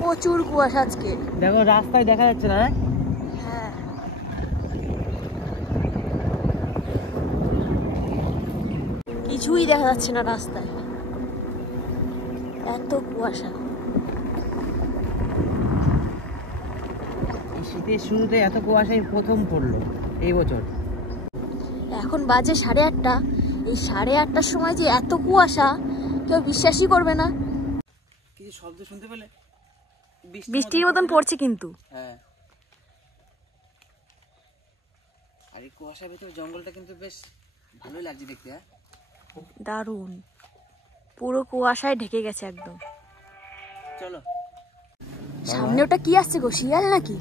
প্রচুর কুয়াশা আজকে। দেখো রাস্তায় দেখা যাচ্ছে না। হ্যাঁ, কিছুই দেখা যাচ্ছে না রাস্তায়, এত কুয়াশা। শীতের শুরুতে এত কুয়াশাই প্রথম পড়লো এই বছর। এখন বাজে 8:30। এই 8:30টার সময় যে এত কুয়াশা, কেউ বিশ্বাসই করবে না। কিছু শব্দ শুনতে পেলে? বৃষ্টির মতন পড়ছে কিন্তু। হ্যাঁ, আর এই কুয়াশার ভিতরে জঙ্গলটা কিন্তু বেশ ভালোই লাগছে দেখতে। হ্যাঁ, দারুণ, পুরো কুয়াশায় ঢেকে গেছে একদম। চলো। সামনে ওটা কি আসছে গো, শিয়াল নাকি?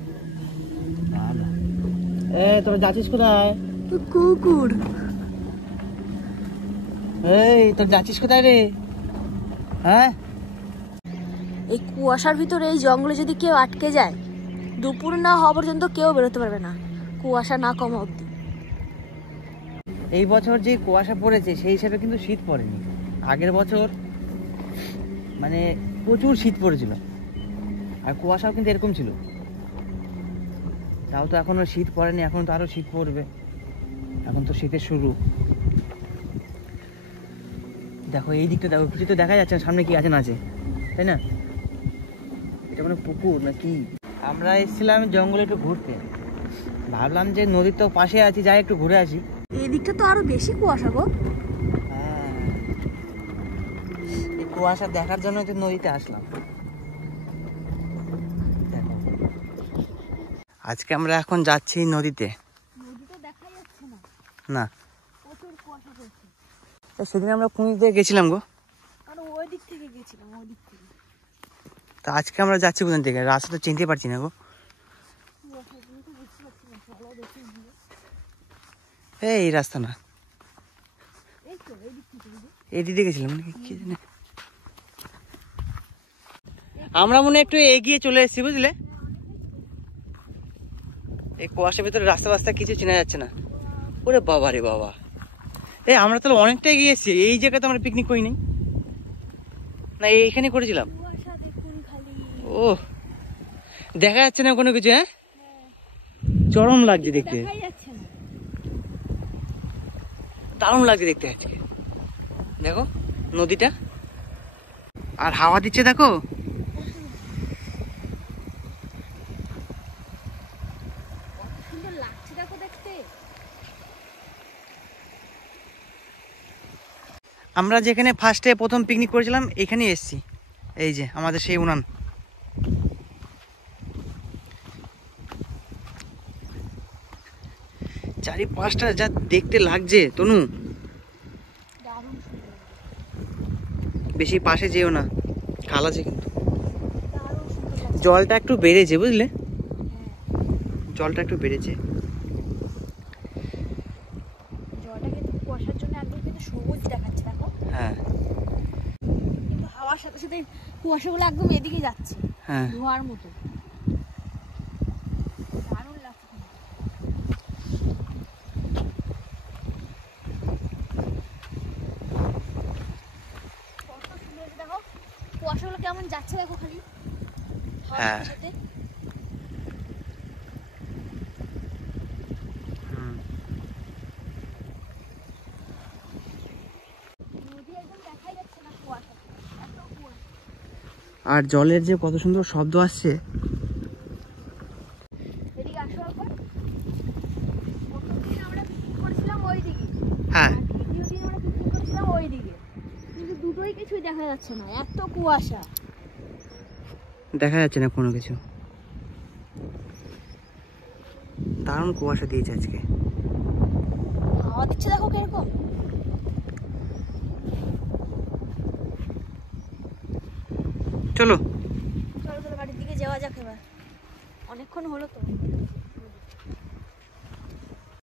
তোরা যাচ্ছিস কোথায়? কুকুর। তোর যাচ্ছিস কোথায় রে? হ্যাঁ, এই কুয়াশার ভিতরে এই জঙ্গলে যদি কেউ আটকে যায়, দুপুর না হওয়া পর্যন্ত কেউ বেরোতে পারবে না, কুয়াশা না কমা অব্দি। এই বছর যে কুয়াশা পড়েছে সেই হিসাবে কিন্তু শীত পড়েনি। আগের বছর মানে প্রচুর শীত পড়েছিল, আর কুয়াশাও কিন্তু এরকম ছিল। তাও তো এখনো শীত পড়েনি, এখন তো আরো শীত পড়বে। এখন তো শীতের শুরু। দেখো এই দিকটা, দেখো কিছু তো দেখা যাচ্ছে না, সামনে কি আছে না আছে, তাই না? এটা মানে পুকুর না কি? আমরা এসেছিলাম জঙ্গলে একটু ঘুরতে, ভাবলাম যে নদীর তো পাশে আছি, যাই একটু ঘুরে আসি। এই দিকটা তো আরো বেশি কুয়াশা গো। হ্যাঁ, এই কুয়াশা দেখার জন্য তো নদীতে আসলাম। দেখো আজকে আমরা এখন যাচ্ছি নদীতে। নদীতে দেখাই যাচ্ছে না, না, প্রচুর কুয়াশা পড়ছে। সেদিন আমরা পুঁজিতে গেছিলাম গো, আর ওই দিক থেকে গেছিলাম, ওই দিক থেকে। তা আজকে আমরা যাচ্ছি কোথায় থেকে? রাস্তা তো চিনতে পারছি না গো। এই রাস্তা না, এই দিকে গেছিলাম নাকি কি জানি। আমরা মনে একটু এগিয়ে চলে এসেছি বুঝলে। এই কুয়াশার ভিতরে রাস্তা রাস্তা কিছু চেনা যাচ্ছে না। ওরে বাবা রে বাবা, আমরা তাহলে অনেকটা এগিয়ে এসেছি। এই জায়গায় তো আমরা পিকনিক করি নাই না, এইখানে করেছিলাম। ও, দেখা যাচ্ছে না কোনো কিছু। হ্যাঁ, চরম লাগছে দেখতে, দারুণ লাগছে দেখতে আজকে। দেখো নদীটা, আর হাওয়া দিচ্ছে দেখো। আমরা যেখানে ফার্স্টে প্রথম পিকনিক করেছিলাম এখানে এসেছি। এই যে আমাদের সেই উনান। চারিপাশটা যা দেখতে লাগছে তনু, বেশি পাশে যেও না, খাল আছে কিন্তু। জলটা একটু বেড়েছে বুঝলে, জলটা একটু বেড়েছে। জলটা কিন্তু কুয়াশার জন্য একদম কিন্তু সবুজ দেখাচ্ছে দেখো। হ্যাঁ, কিন্তু হাওয়ার সাথে সাথে কুয়াশাগুলো একদম এদিকে যাচ্ছে, হ্যাঁ, ধোঁয়ার মতো। দারুণ লাগছে। কত সুন্দর দেখো, কুয়াশাগুলো কেমন যাচ্ছে দেখো খালি হ্যাঁ। সাথে। আর জলের যে কত সুন্দর শব্দ আসছে। এদিকে আসো একবার। প্রথমদিন আমরা পিকনিক করেছিলাম ওইদিকে, হ্যাঁ, দ্বিতীয় দিন আমরা পিকনিক করেছিলাম ওইদিকে, কিন্তু দুটোই কিছুই দেখা যাচ্ছে না, এত কুয়াশা। দেখা যাচ্ছে না কোনো কিছু, দারুণ কুয়াশা দিয়েছে আজকে। হাওয়া দিচ্ছে দেখো কিরকম। চলো চলো চলো বাড়ির দিকে যাওয়া যাক এবার, অনেকক্ষণ হলো তো।